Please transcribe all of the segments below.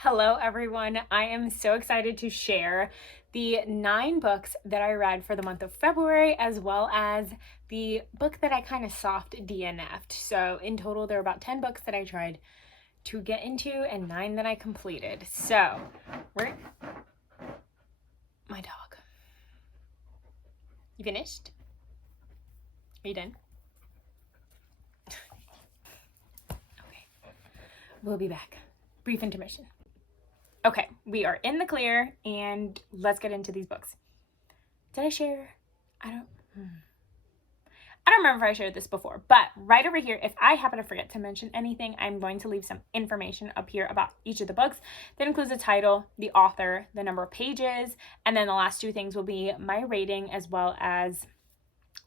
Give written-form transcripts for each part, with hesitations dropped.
Hello, everyone. I am so excited to share the 9 books that I read for the month of February, as well as the book that I kind of soft DNF'd. So in total, there are about 10 books that I tried to get into and 9 that I completed. So, my dog. You finished? Are you done? Okay. We'll be back. Brief intermission. Okay, we are in the clear and let's get into these books. Did I share? I don't remember if I shared this before, but right over here, if I happen to forget to mention anything, I'm going to leave some information up here about each of the books. That includes the title, the author, the number of pages, and then the last 2 things will be my rating as well as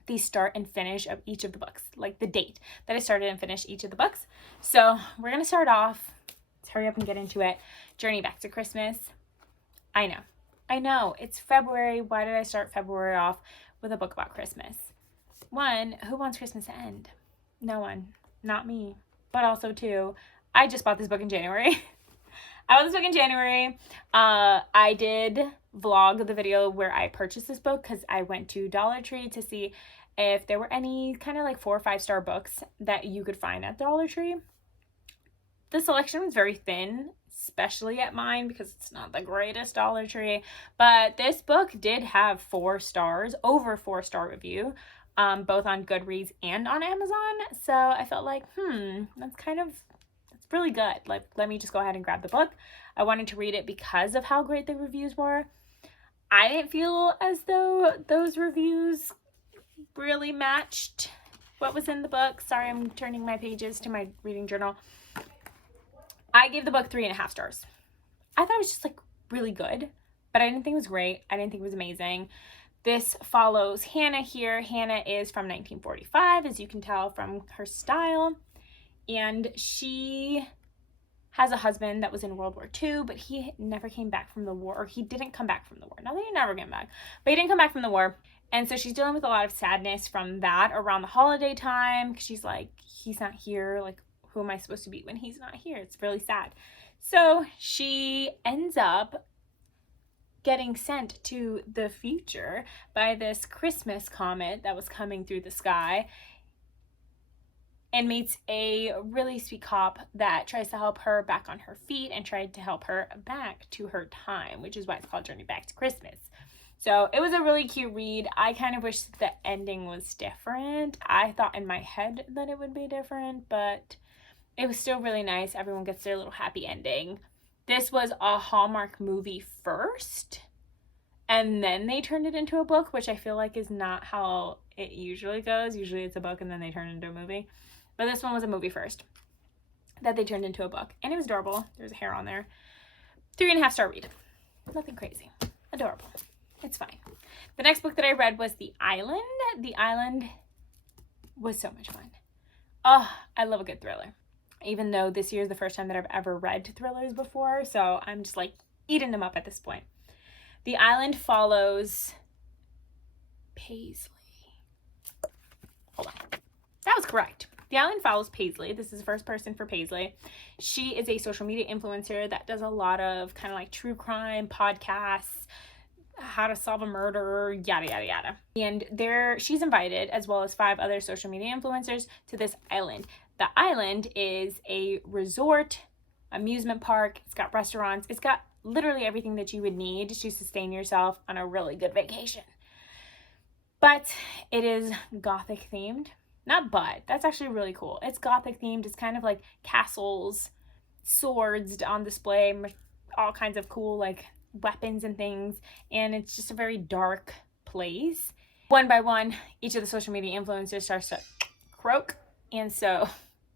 the start and finish of each of the books, like the date that I started and finished each of the books. So we're going to start off. Let's hurry up and get into it. Journey Back to Christmas. I know, it's February. Why did I start February off with a book about Christmas? One, who wants Christmas to end? No one. Not me. But also, two, I just bought this book in January. I bought this book in January. I did vlog the video where I purchased this book because I went to Dollar Tree to see if there were any kind of like 4 or 5-star books that you could find at Dollar Tree. The selection was very thin, especially at mine because it's not the greatest Dollar Tree. But this book did have 4 stars, over 4-star review, both on Goodreads and on Amazon. So I felt like, that's really good. Like, let me just go ahead and grab the book. I wanted to read it because of how great the reviews were. I didn't feel as though those reviews really matched what was in the book. Sorry, I'm turning my pages to my reading journal. I gave the book 3.5 stars. I thought it was just like really good, but I didn't think it was great. I didn't think it was amazing. This follows Hannah here. Hannah is from 1945, as you can tell from her style. And she has a husband that was in World War II, but he never came back from the war, or he didn't come back from the war. Not that he never came back, but he didn't come back from the war. And so she's dealing with a lot of sadness from that around the holiday time, because she's like, he's not here, like, who am I supposed to be when he's not here? It's really sad. So she ends up getting sent to the future by this Christmas comet that was coming through the sky, and meets a really sweet cop that tries to help her back on her feet and tried to help her back to her time, which is why it's called Journey Back to Christmas. So it was a really cute read. I kind of wish the ending was different. I thought in my head that it would be different, but it was still really nice. Everyone gets their little happy ending. This was a Hallmark movie first, and then they turned it into a book, which I feel like is not how it usually goes. Usually it's a book and then they turn it into a movie. But this one was a movie first that they turned into a book. And it was adorable. There's a hair on there. 3.5-star read. Nothing crazy. Adorable. It's fine. The next book that I read was The Island. The Island was so much fun. Oh, I love a good thriller. Even though this year is the first time that I've ever read thrillers before. So I'm just like eating them up at this point. The Island follows Paisley. Hold on. That was correct. The Island follows Paisley. This is the first person for Paisley. She is a social media influencer that does a lot of kind of like true crime podcasts, how to solve a murder, yada, yada, yada. And she's invited, as well as 5 other social media influencers, to this island. The island is a resort, amusement park. It's got restaurants. It's got literally everything that you would need to sustain yourself on a really good vacation. But it is Gothic themed. That's actually really cool. It's Gothic themed. It's kind of like castles, swords on display, all kinds of cool like weapons and things. And it's just a very dark place. One by one, each of the social media influencers starts to croak. And so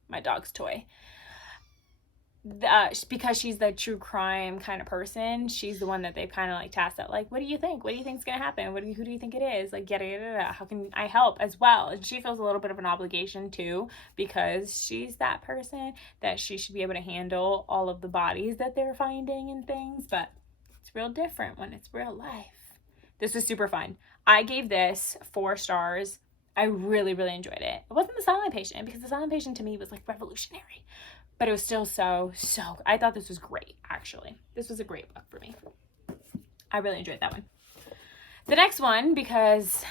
my dog's toy, because she's the true crime kind of person, she's the one that they've kind of like tasked that, like, what do you think? What do you think's gonna happen? Who do you think it is? Like, yada, yada, yada. How can I help as well? And she feels a little bit of an obligation too, because she's that person that she should be able to handle all of the bodies that they're finding and things, but it's real different when it's real life. This was super fun. I gave this 4 stars. I really, really enjoyed it. It wasn't The Silent Patient, because The Silent Patient to me was like revolutionary. But it was still so I thought this was great, actually. actually. This was a great book for me. I really enjoyed that one. The next one, because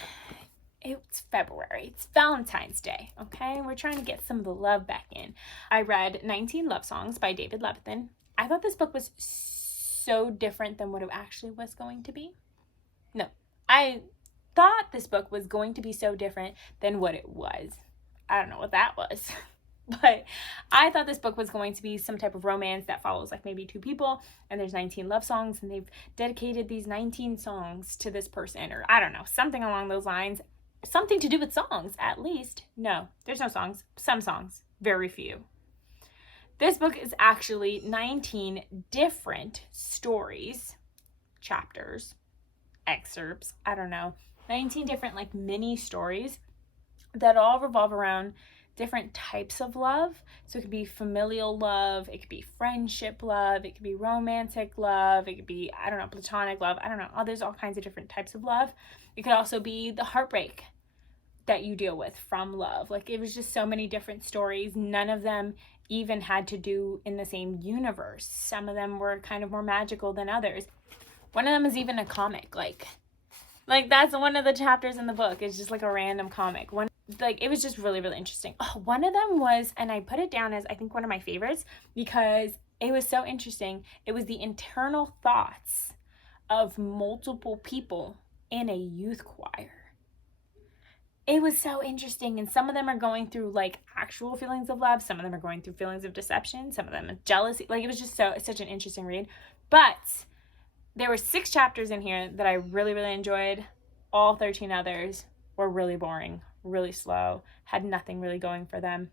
it's February, it's Valentine's Day, okay? We're trying to get some of the love back in. I read 19 Love Songs by David Levithan. I thought this book was so different than what it actually was going to be. No, I thought this book was going to be so different than what it was. I don't know what that was. But I thought this book was going to be some type of romance that follows like maybe two people, and there's 19 love songs, and they've dedicated these 19 songs to this person, or I don't know, something along those lines. Something to do with songs, at least. No, there's no songs. Some songs. Very few. This book is actually 19 different stories, chapters, excerpts, I don't know. 19 different like mini stories that all revolve around different types of love. So it could be familial love, it could be friendship love, it could be romantic love, it could be, I don't know, platonic love, I don't know. There's all kinds of different types of love. It could also be the heartbreak that you deal with from love. Like, it was just so many different stories. None of them even had to do in the same universe. Some of them were kind of more magical than others. One of them is even a comic. Like that's one of the chapters in the book. It's just like a random comic. It was just really, really interesting. One of them was, and I put it down as I think one of my favorites because it was so interesting. It was the internal thoughts of multiple people in a youth choir. It was so interesting, and some of them are going through like actual feelings of love, some of them are going through feelings of deception, some of them are jealousy. Like, it was just such an interesting read. But there were 6 chapters in here that I really, really enjoyed. All 13 others were really boring, really slow, had nothing really going for them.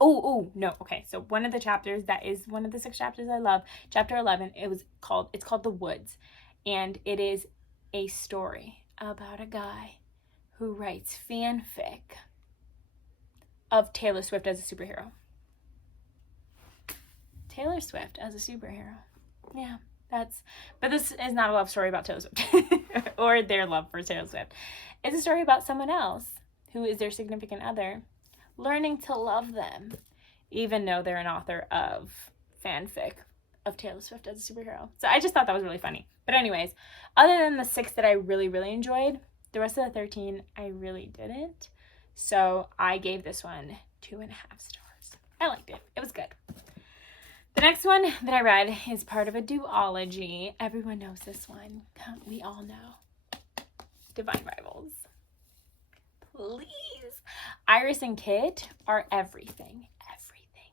No, okay. So one of the chapters that is one of the 6 chapters I love, chapter 11, it's called The Woods, and it is a story about a guy who writes fanfic of Taylor Swift as a superhero. Taylor Swift as a superhero. Yeah, but this is not a love story about Taylor Swift or their love for Taylor Swift. It's a story about someone else who is their significant other learning to love them, even though they're an author of fanfic of Taylor Swift as a superhero. So I just thought that was really funny. But anyways, other than the 6 that I really, really enjoyed, the rest of the 13 I really didn't. So I gave this one 2.5 stars. I liked it. It was good. The next one that I read is part of a duology. Everyone knows this one. We all know. Divine Rivals. Please. Iris and Kit are everything. Everything.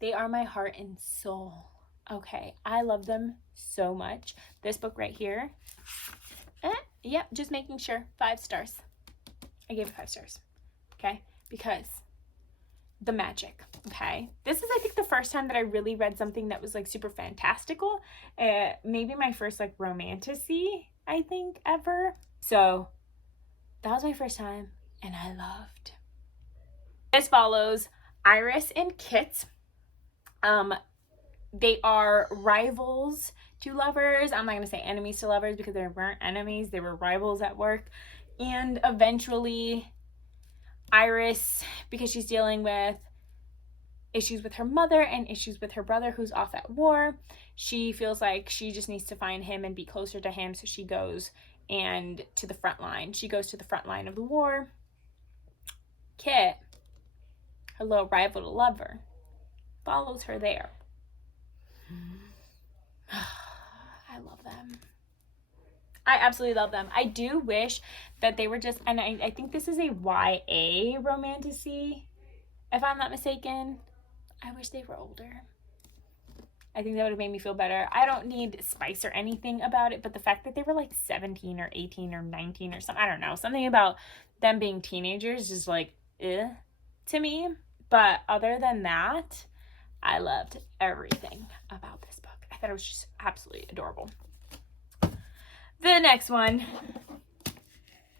They are my heart and soul. Okay. I love them so much. This book right here. Yep, just making sure. 5 stars. I gave it 5 stars. Okay? Because the magic. Okay? This is, I think, the first time that I really read something that was like super fantastical. Maybe my first like romantasy, I think, ever. So that was my first time, and I loved. This follows Iris and Kit. They are rivals to lovers. I'm not going to say enemies to lovers because they weren't enemies. They were rivals at work. And eventually, Iris, because she's dealing with issues with her mother and issues with her brother who's off at war, she feels like she just needs to find him and be closer to him. So she goes to the front line. She goes to the front line of the war. Kit, her little rival to lover, follows her there. I love them. I absolutely love them. I do wish that they were just, and I think this is a YA romantasy, if I'm not mistaken. I wish they were older. I think that would have made me feel better. I don't need spice or anything about it, but the fact that they were like 17 or 18 or 19 or something, I don't know, something about them being teenagers is like, to me. But other than that, I loved everything about this book. I thought it was just absolutely adorable. The next one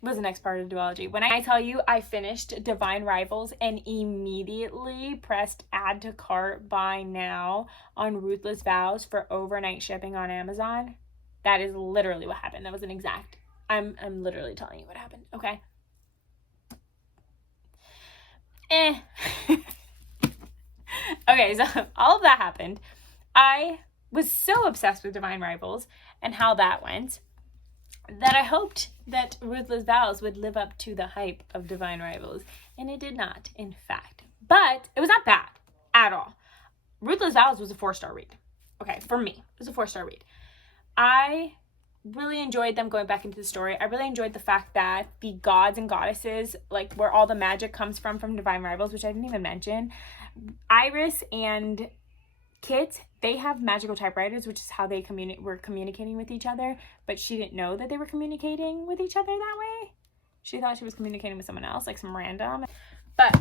was the next part of the duology. When I tell you I finished Divine Rivals and immediately pressed add to cart buy now on Ruthless Vows for overnight shipping on Amazon, that is literally what happened. That was an exact. I'm literally telling you what happened. Okay. Okay, so all of that happened. I was so obsessed with Divine Rivals and how that went that I hoped that Ruthless Vows would live up to the hype of Divine Rivals, and it did not, in fact. But it was not bad at all. Ruthless Vows was a 4-star read. Okay, for me, it was a 4-star read. I really enjoyed them going back into the story. I really enjoyed the fact that the gods and goddesses, like where all the magic comes from Divine Rivals, which I didn't even mention, Iris and Kit, they have magical typewriters, which is how they were communicating with each other, but she didn't know that they were communicating with each other that way. She thought she was communicating with someone else, like some random. But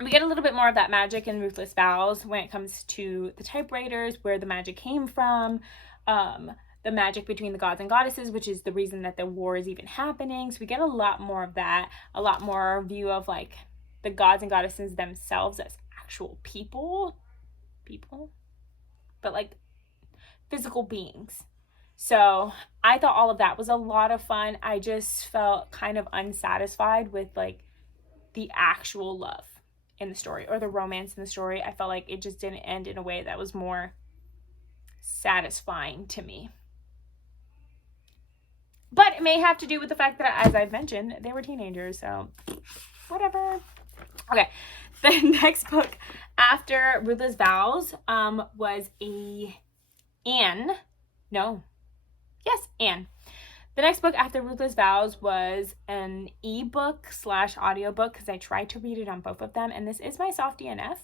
we get a little bit more of that magic in Ruthless Vows when it comes to the typewriters, where the magic came from, the magic between the gods and goddesses, which is the reason that the war is even happening. So we get a lot more of that, a lot more view of like the gods and goddesses themselves as actual people, but like physical beings. So I thought all of that was a lot of fun. I just felt kind of unsatisfied with like the actual love in the story or the romance in the story. I felt like it just didn't end in a way that was more satisfying to me. But it may have to do with the fact that, as I've mentioned, they were teenagers, so whatever. Okay, the next book after Ruthless Vows was Anne. The next book after Ruthless Vows was an ebook / audiobook, because I tried to read it on both of them, and this is my soft DNF.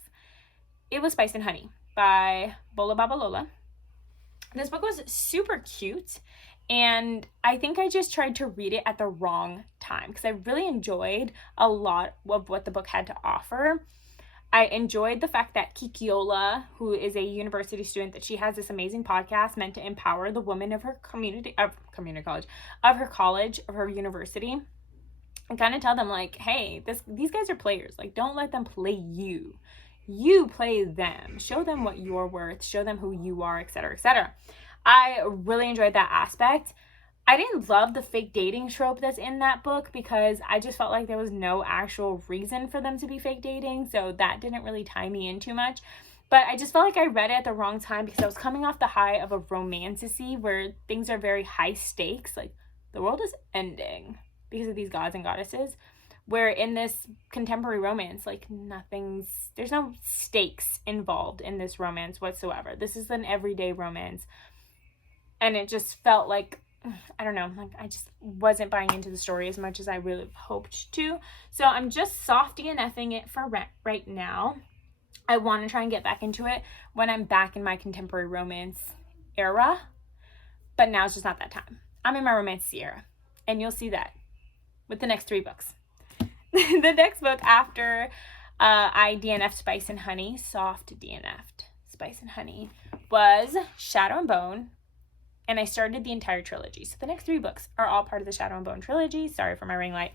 It was Spice and Honey by Bola Babalola. This book was super cute, and I think I just tried to read it at the wrong time, because I really enjoyed a lot of what the book had to offer. I enjoyed the fact that Kikiola, who is a university student, that she has this amazing podcast meant to empower the women of her college, of her university, and kind of tell them like, hey, these guys are players. Like, don't let them play you. You play them. Show them what you're worth. Show them who you are, etc., etc. I really enjoyed that aspect. I didn't love the fake dating trope that's in that book, because I just felt like there was no actual reason for them to be fake dating, so that didn't really tie me in too much. But I just felt like I read it at the wrong time, because I was coming off the high of a romantasy where things are very high stakes, like the world is ending because of these gods and goddesses, where in this contemporary romance, like there's no stakes involved in this romance whatsoever. This is an everyday romance, and it just felt like, I don't know, like I just wasn't buying into the story as much as I really hoped to. So I'm just soft DNFing it for right now. I want to try and get back into it when I'm back in my contemporary romance era, but now it's just not that time. I'm in my romance era, and you'll see that with the next 3 books. The next book after I DNF'd Spice and Honey, soft DNF'd Spice and Honey, was Shadow and Bone. And I started the entire trilogy. So the next 3 books are all part of the Shadow and Bone trilogy. Sorry for my ring light.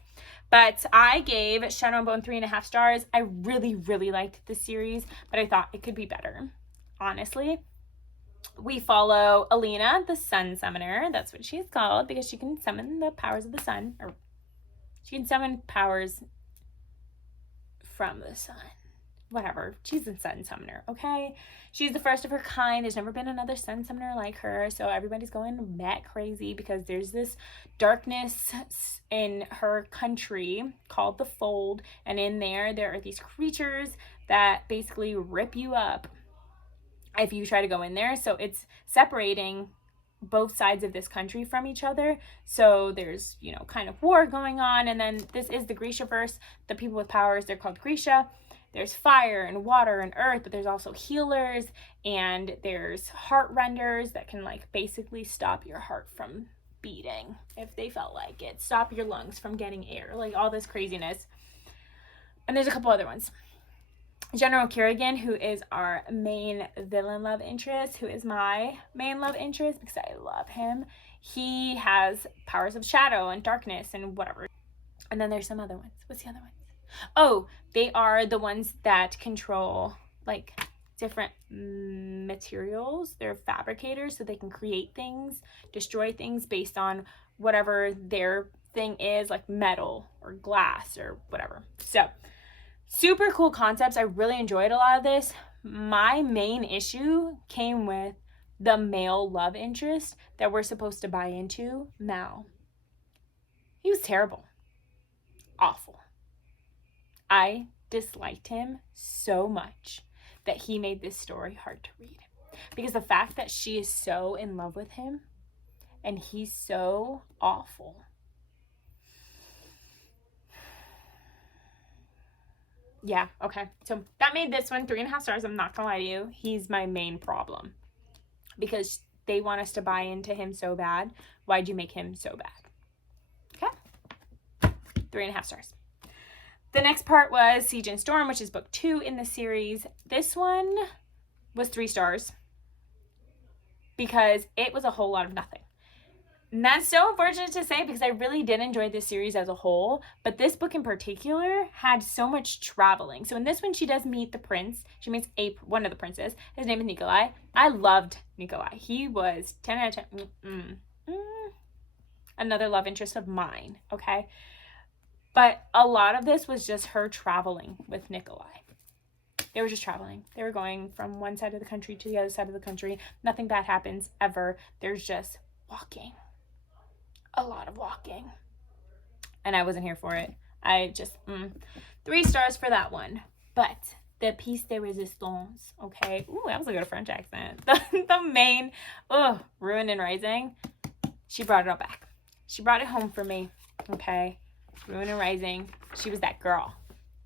But I gave Shadow and Bone 3.5 stars. I really, really liked this series, but I thought it could be better, honestly. We follow Alina, the Sun Summoner. That's what she's called, because she can summon the powers of the sun. Or she can summon powers from the sun. Whatever. She's a sun summoner, okay? She's the first of her kind. There's never been another sun summoner like her, so everybody's going bat crazy because there's this darkness in her country called the Fold, and in there are these creatures that basically rip you up if you try to go in there. So it's separating both sides of this country from each other. So there's, kind of war going on, and then this is the Grishaverse. The people with powers, they're called Grisha. There's fire and water and earth, but there's also healers, and there's heart renders that can basically stop your heart from beating if they felt like it, stop your lungs from getting air, all this craziness. And there's a couple other ones. General Kerrigan, who is our main villain love interest, who is my main love interest because I love him. He has powers of shadow and darkness and whatever. And then there's some other ones. What's the other one? Oh, they are the ones that control different materials. They're fabricators, so they can create things, destroy things based on whatever their thing is, like metal or glass or whatever. So super cool concepts. I really enjoyed a lot of this. My main issue came with the male love interest that we're supposed to buy into, Mal. He was terrible. Awful. I disliked him so much that he made this story hard to read. Because the fact that she is so in love with him and he's so awful. Yeah, okay. So that made this one 3.5 stars. I'm not gonna lie to you. He's my main problem. Because they want us to buy into him so bad. Why'd you make him so bad? Okay. 3.5 stars. The next part was Siege and Storm, which is book 2 in the series. This one was 3 stars because it was a whole lot of nothing. And that's so unfortunate to say because I really did enjoy this series as a whole, but this book in particular had so much traveling. So in this one, she does meet the prince. She meets one of the princes. His name is Nikolai. I loved Nikolai. He was 10 out of 10. Another love interest of mine, okay? But a lot of this was just her traveling with Nikolai. They were just traveling. They were going from one side of the country to the other side of the country. Nothing bad happens ever. There's just walking. A lot of walking. And I wasn't here for it. I just, 3 stars for that one. But the piece de resistance, okay? Ooh, that was a good French accent. The main, Ruin and Rising. She brought it all back. She brought it home for me, okay? Ruin and Rising. She was that girl.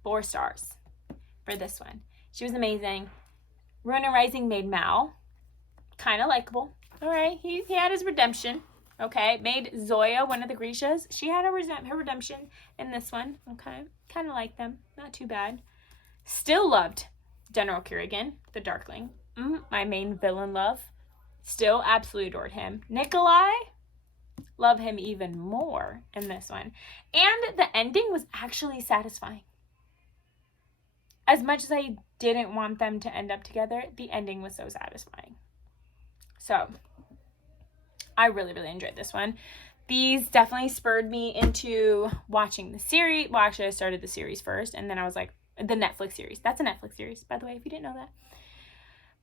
4 stars for this one. She was amazing. Ruin and Rising made Mal kind of likable. All right, he had his redemption. Okay, made Zoya one of the Grishas. She had her redemption in this one. Okay, kind of like them. Not too bad. Still loved General Kerrigan, the Darkling. My main villain love. Still absolutely adored him. Nikolai, love him even more in this one. And the ending was actually satisfying. As much as I didn't want them to end up together, the ending was so satisfying. So I really, really enjoyed this one. These definitely spurred me into watching the series. Well, actually, I started the series first, and then I was like, the Netflix series. That's a Netflix series, by the way, if you didn't know that.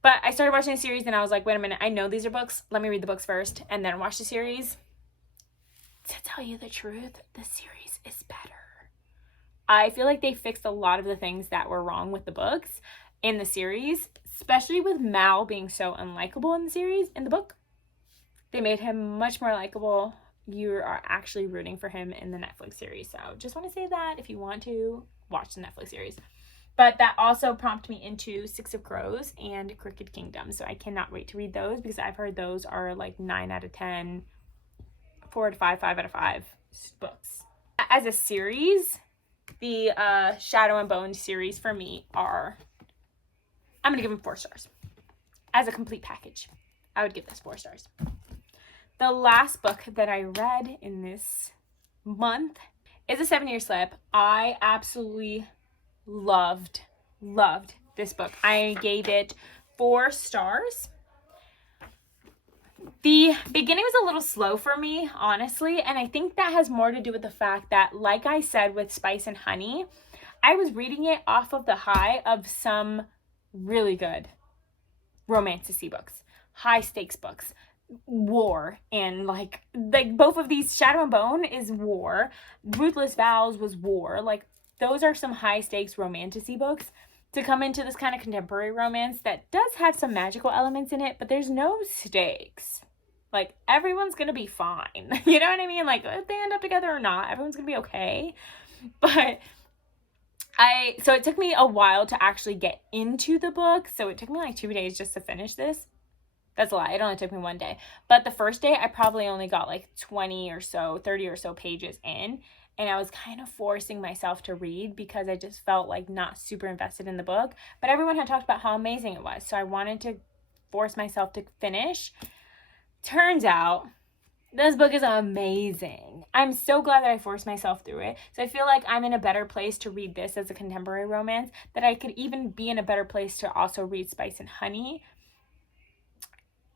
But I started watching the series, and I was like, wait a minute, I know these are books. Let me read the books first, and then watch the series. To tell you the truth, the series is better. I feel like they fixed a lot of the things that were wrong with the books in the series, especially with Mal being so unlikable in the series, in the book. They made him much more likable. You are actually rooting for him in the Netflix series. So just want to say that if you want to watch the Netflix series. But that also prompted me into 6 of Crows and Crooked Kingdom. So I cannot wait to read those because I've heard those are like 9 out of 10, 4 out of 5, 5 out of 5 books. As a series, the Shadow and Bone series for me I'm going to give them 4 stars. As a complete package, I would give this 4 stars. The last book that I read in this month is A 7-Year Slip. I absolutely loved this book. I gave it 4 stars. The beginning was a little slow for me, honestly, and I think that has more to do with the fact that, like I said with Spice and Honey, I was reading it off of the high of some really good romantasy books, high stakes books, war, and like both of these, Shadow and Bone is war, Ruthless Vows was war. Like, those are some high stakes romantasy books. To come into this kind of contemporary romance that does have some magical elements in it, but there's no stakes. Like, everyone's gonna be fine. You know what I mean? Like, if they end up together or not, everyone's gonna be okay. But so it took me a while to actually get into the book. So it took me like 2 days just to finish this. That's a lot. It only took me 1 day. But the first day, I probably only got like 20 or so, 30 or so pages in. And I was kind of forcing myself to read because I just felt like not super invested in the book. But everyone had talked about how amazing it was. So I wanted to force myself to finish. Turns out, this book is amazing. I'm so glad that I forced myself through it. So I feel like I'm in a better place to read this as a contemporary romance. That I could even be in a better place to also read Spice and Honey.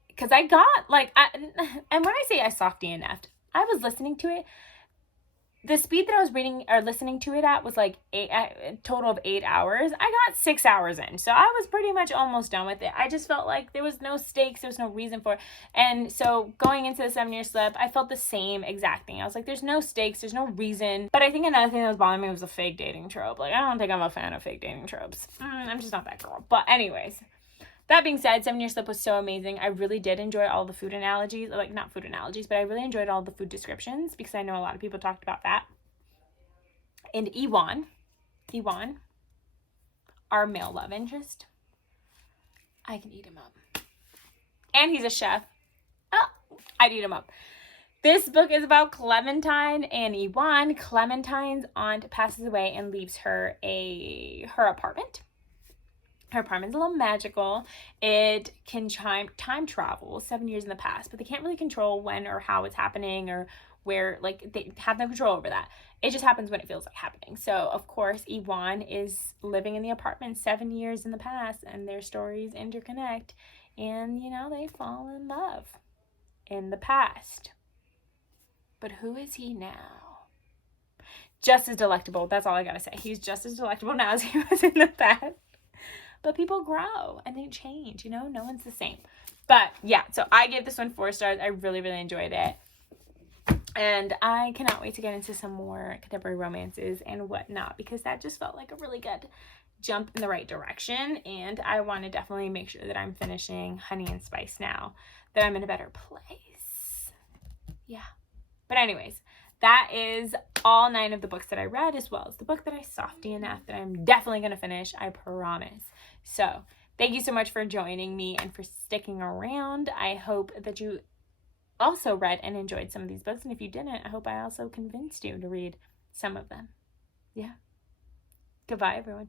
Because I got, like, and when I say I soft DNF'd, I was listening to it. the speed that I was reading or listening to it at was like a total of 8 hours. I got 6 hours in, so I was pretty much almost done with it. I just felt like there was no stakes, there was no reason for it. And so going into the 7-year slip, I felt the same exact thing. I was like, there's no stakes, there's no reason. But I think another thing that was bothering me was the fake dating trope. Like, I don't think I'm a fan of fake dating tropes. I'm just not that girl. But anyways, that being said, 7-year slip was so amazing. I really did enjoy all the food analogies, like not food analogies, but I really enjoyed all the food descriptions because I know a lot of people talked about that. And Iwan, our male love interest, I can eat him up. And he's a chef. Oh, I'd eat him up. This book is about Clementine and Iwan. Clementine's aunt passes away and leaves her her apartment. Her apartment's a little magical. It can time travel 7 years in the past, but they can't really control when or how it's happening or where, like, they have no control over that. It just happens when it feels like happening. So, of course, Iwan is living in the apartment 7 years in the past, and their stories interconnect, and, you know, they fall in love in the past. But who is he now? Just as delectable. That's all I gotta say. He's just as delectable now as he was in the past. But people grow and they change, you know? No one's the same. But yeah, so I gave this one 4 stars. I really, really enjoyed it. And I cannot wait to get into some more contemporary romances and whatnot, because that just felt like a really good jump in the right direction. And I want to definitely make sure that I'm finishing Honey and Spice now that I'm in a better place. Yeah. But anyways, that is all 9 of the books that I read, as well as the book that I saw, DNF, that I'm definitely going to finish, I promise. So thank you so much for joining me and for sticking around. I hope that you also read and enjoyed some of these books. And if you didn't, I hope I also convinced you to read some of them. Yeah. Goodbye, everyone.